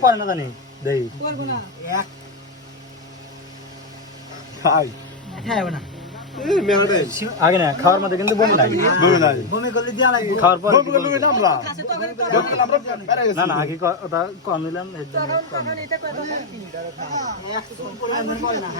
পরে না জানি দেই খাই আগে না খাওয়ার মধ্যে কিন্তু বমি নাই বমি করলে দিয়া লাগবে খাওয়ার পর বমি করলে আমরা না না আগে ওটা কম নিলাম এর জন্য তখন তখন এটা কথা কি এক স্পুন করে আনবেন পরে না।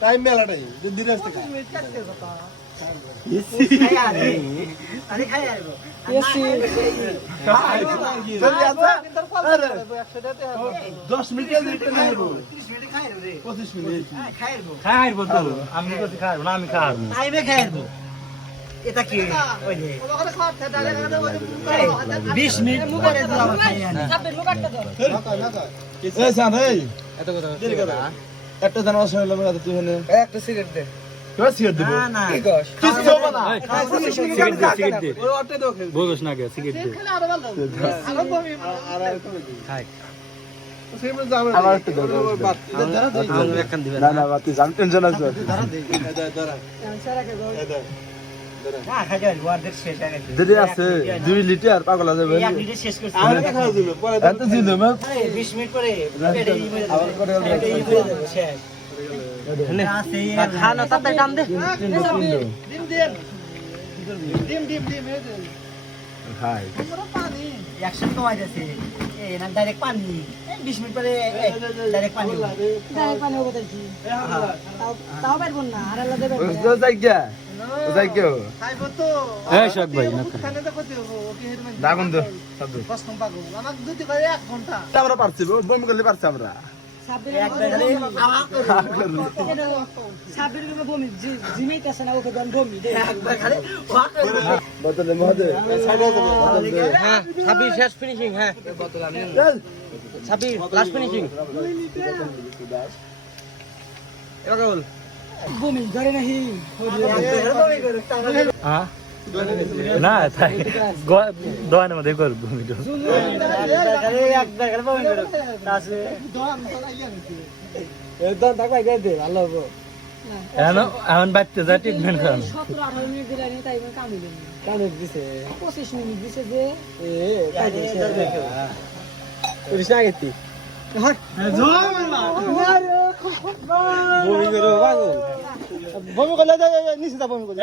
টাইম মেলাটাই ধীরে আসতে দশ মিনিট নেব 30 মিনিট খাই রে পঁচিশ মিনিট খাই আরবো আমি কিছু খাই না আমি খাই টাইমে এটা কি 20 মিনিট একটা জানা সময় একটা সিগারেট দে। না সিগারেট দে খাই টেনশন আছে হয়ে দিদি দুই লিটার পাগল আছে শেষ করছি এত ছিল মা আরে 20 মিনিট পরে এটা ই মেরে আবার করে দেবো। এটা ই মেরে দেবো, শেষ আছে খানা তাড়াতাড়ি টান দে ডিম ডিম ডিম ডিম ডিম এই যে হাই পুরো পানি একশো কমাই যাচ্ছে এই ডাইরেক্ট পানি এই 20 মিনিট পরে ডাইরেক্ট পানি দাঁড়াই পানি হবে তাও তাও পারব না আর আল্লাহ দেবে যাই গিয়া যাই কেউ খাইবো তো এই শাক ভাই না খানে তো করতে হবে ওকে হেডম্যান দাগুন দে সাদু দশ ঘণ্টা করব দুটি করে এক ঘণ্টা আমরা পারছি বমি করলে পারছি আমরা হ্যাঁ হ্যাঁ বমি ধরে নাহি। না তাই। দোয়ানের মধ্যে করব ভিডিও এখন বাচ্চা যা ট্রিটমেন্ট করান পঁচিশ মিনিট দিছে যে কৃষ্ণা গেতি বমি করো করলে নিচে বমি করলে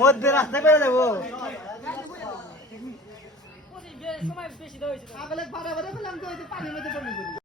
মধ্যে রাস্তা পেয়ে দেবো সময় বেশি দেওয়া হয়েছে